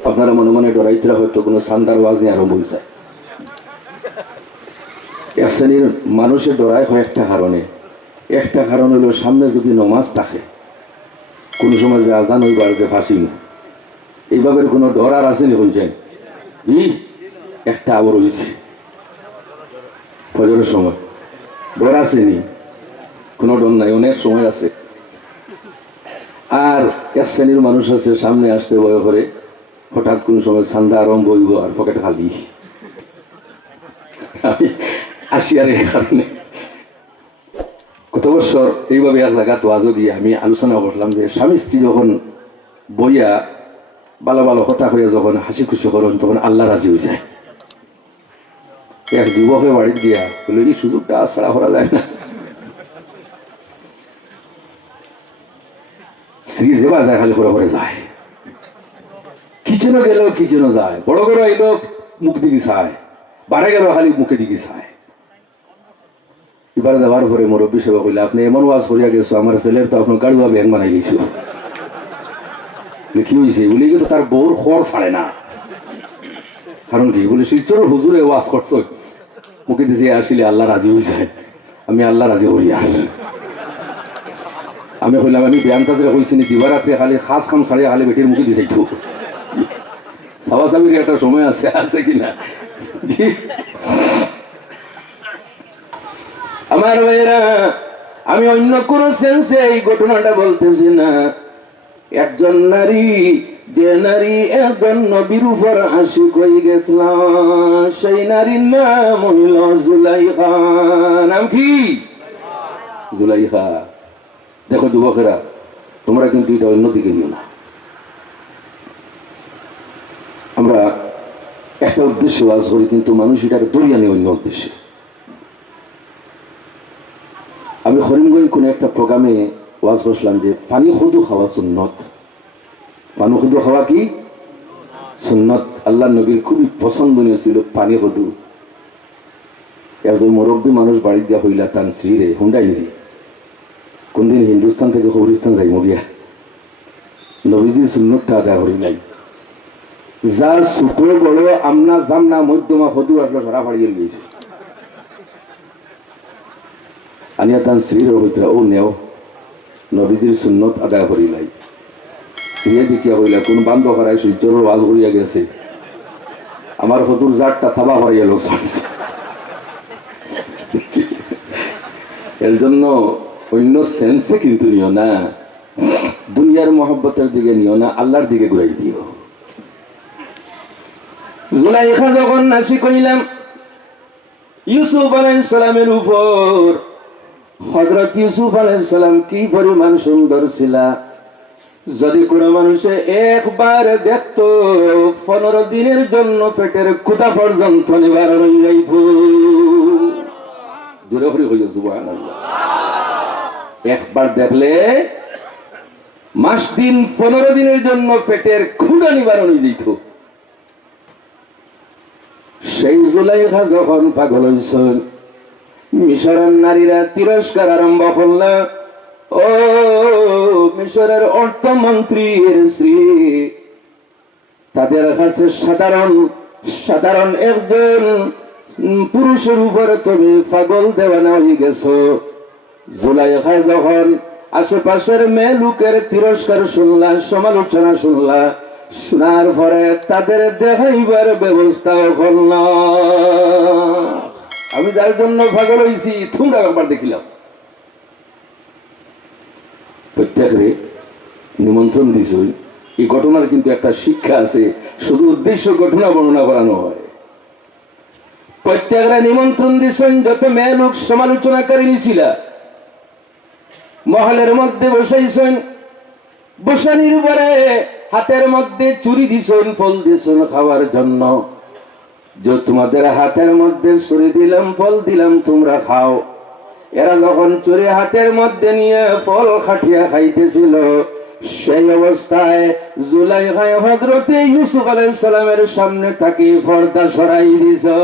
আপনারা মনে মনে ডরাইতে হয়তো কোনো সান্দার ওয়াজ নিয়ে আরম্ভ হয়েছে। এক শ্রেণীর মানুষের ডরায় হয় একটা কারণে, একটা কারণ হলো সামনে যদি নমাজ থাকে, কোন সময় যে আজান হইবার যে ফাঁসি না, এইভাবে কোনো ডর আর আসেনি বলছেন? জি, একটা আবার হয়েছে ফজরের সময়, ডর আসেনি? কোনো ডর নাই, অনেক সময় আছে। আর এক শ্রেণীর মানুষ আছে সামনে আসতে ভয় করে, হঠাৎ কোন সময় সান্দা আরম্ভ হইব আর পকেট খালি। আমি আসি আর এই কারণে কত বছর এইভাবে এক জায়গা তোয়াজও দিয়ে আমি আলোচনা করলাম যে স্বামী স্ত্রী যখন বইয়া ভালো ভালো কথা হইয়া যখন হাসি খুশি করেন তখন আল্লাহ রাজি হয়ে যায়। এক যুবকের বাড়ি দিয়া বলে এই সুযোগটা ছাড়া করা যায় না। স্ত্রী যেবা যায় খালি করে করে যায়, কিচেনও গেল কিচেনও যায়, বড় বড় এলো মুখ দিকে চায়, বাড়ে গেল খালি মুখে দিকে চায়। এবার যাওয়ার পরে মুরব্বী সেবা কইলে আপনি এমন ওয়াজ করিয়া গেছো, আমার ছেলের তো আপনার গাড়ুয়া ব্যাং বানাই গেছো। কি হয়েছে বলি, কিন্তু তার বউর খড় ছাড়ে না। কারণ কি বলে, শিলচর হুজুরে ওয়াজ করছো, মুখে দিয়েছে আসলে আল্লাহ রাজি হয়ে যায়। আমি আল্লাহ রাজি হই আর আমি কইলাম আমি ব্যায়াম কাজে কইছি নি, দিবারাত্রে খালি খাস খাম ছাড়িয়া খালি বেটির মুখে দিয়েছে একটু সাবাসাবির একটা সময় আছে, আছে কিনা? জি আমার ভাইরা, আমি অন্য কোন সেন্সে এই ঘটনাটা বলতেছি না। একজন নারী, যে নারী একজন নবীর উপর আশিক হয়ে গেছিল, সেই নারীর নাম হইল জুলাইখা। নাম কি? জুলাইখা। দেখো যুবকেরা, তোমরা কিন্তু এটা অন্যদিকে নিও না। আমরা একটা উদ্দেশ্য ওয়াজ করি, কিন্তু মানুষ এটাকে দরিয়া নেই অন্য উদ্দেশ্যে। আমি করিমগঞ্জ কোন একটা প্রোগ্রামে ওয়াজ বসলাম যে পানি খুদু খাওয়া সুন্নত। পানি খুদু খাওয়া কি সুন্নত? আল্লাহ নবীর খুবই পছন্দনীয় ছিল পানি খুদু। একজন মুরব্বী মানুষ বাড়ি দিয়া হইলা তান শ্রীরে হুন্ডাই নি, কোনদিন হিন্দুস্তান থেকে কবরিস্তান যাই মরিয়া নবীজির সুন্নতটা আদায় করি নাই। যা ছোট বড় আমনা জামনা মধ্যমা হদু আসলে সারা ফাড়িয়ে গিয়েছে। আনিয়া তান শ্রীর হইতরা ও নেও নবীজির সুন্নত আদায় করি নাই। স্ত্রী দেখিয়া হইলা কোন বান্ধ হারাই সূর্যর ওয়াজ করিয়া গেছে, আমার হদুর জাতটা থাবা হারাইয়া লোক ছাড়ছে। এর জন্য অন্য সেন্সে কিন্তু নিও না, দুনিয়ার মহব্বতের দিকে নিও না, আল্লাহর দিকে ঘুরাই দিও। জুলাইখা যখন নাসি কইলাম ইউসুফ আলাইহিস সালামের উপর, হযরত ইউসুফ আলাইহিস সালাম কি পরিমাণ সুন্দর ছিল, যদি কোন মানুষে একবার দেখতো 15 দিনের জন্য পেটের ক্ষুধা পর্যন্ত নিবারণ হয়ে যাইত। জোরে করে হইল সুবহানাল্লাহ। একবার দেখলে মাস দিন 15 দিনের জন্য পেটের ক্ষুধা নিবারণ হয়ে যেত। সেই জুলাইখা যখন পাগল হইছেন, মিশরের নারীরা তিরস্কার আরম্ভ করল। ও মিশরের অর্থমন্ত্রীর স্ত্রী, তাদের কাছে সাধারণ একজন পুরুষের উপরে তুমি পাগল দেওয়ানা হয়ে গেছো। জুলাইখা যখন আশেপাশের মেয়ে লোকের তিরস্কার শুনলা, সমালোচনা শুনলা, শোনার পরে তাদের দেখাইবার ব্যবস্থা করল। আমি যার জন্য পাগল হয়েছি তোমরা একবার দেখিলাম। প্রত্যেকের নিমন্ত্রণ দিছ, এই ঘটনার কিন্তু একটা শিক্ষা আছে, শুধু উদ্দেশ্য ঘটনা বর্ণনা করানো হয়। প্রত্যেকরা নিমন্ত্রণ দিছেন, যত মেয়ে লোক সমালোচনাকারী নিছিল মহলের মধ্যে বসাইছেন। বসানির পরে হাতের মধ্যে চুরি দিছেন, ফল দিছেন খাওয়ার জন্য, যে তোমাদের হাতের মধ্যে চুরি দিলাম, ফল দিলাম, তোমরা খাও। এরা যখন চুরি হাতের মধ্যে নিয়ে ফল খাটিয়া খাইতেছিল, সেই অবস্থায় জুলাইখায় হযরতে ইউসুফ আলাইহিস সালামের সামনে তাকে পর্দা সরাই দিছে।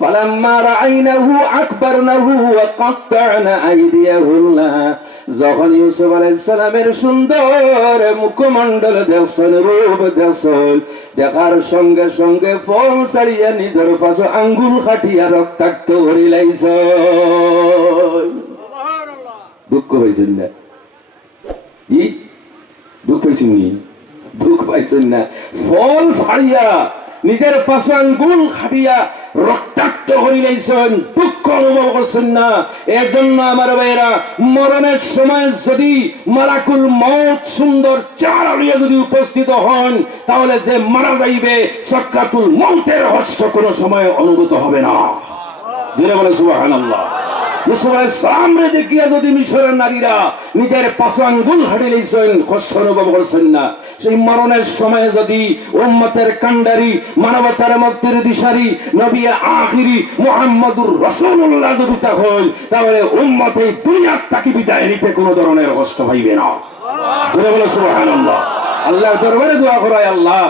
ফালাম্মা রাআইনাহু আকবারনাহু ওয়া কাত্তা'না আইদিয়াহুন্না, যখন ইউসুফ আলাইহিস সালামের সুন্দর মুখমণ্ডল দেখছেন, রূপ দেখছেন, দেখার সঙ্গে সঙ্গে ফল ছাড়িয়া নিজের পাশে আঙ্গুল খাটিয়া রক্তাক্ত করে লাইছে। দুঃখ হয়েছেন না? জি, দুঃখ পাইছেন নি? দুঃখ পাইছেন না? ফল ছাড়িয়া নিজের পাশে আঙ্গুল খাটিয়া রক্তাক্ত হয়ে লাইছেন, দুঃখ অনুভব করছেন না? এর জন্য আমার ভাইয়েরা, মরণের সময় যদি মালাকুল মউত সুন্দর চেহারা নিয়ে যদি উপস্থিত হন, তাহলে যে মারা যাইবে সাকরাতুল মউতের হর্ষ কোনো সময় অনুভূত হবে না। জোরে বলে সুবহানাল্লাহ। ইউসুফ আলাইহিস সালামরে দেখিয়া যদি মিশরের নারীরা নিজের পাশে আঙ্গুল হারিয়ে লইছেন, কষ্ট অনুভব করছেন না? সেই মরণের সময় যদি উম্মতের কান্ডারি, মানবতার মুক্তির দিশারি, নবী আখিরি মুহাম্মদুর রাসূলুল্লাহ যদি তা হল, তাহলে উম্মত এই দুনিয়ার তাকে বিদায় নিতে কোনো ধরনের কষ্ট হইবে না। জোরে বলে সুবহানাল্লাহ। আল্লাহর দরবারে দোয়া করায়, আল্লাহ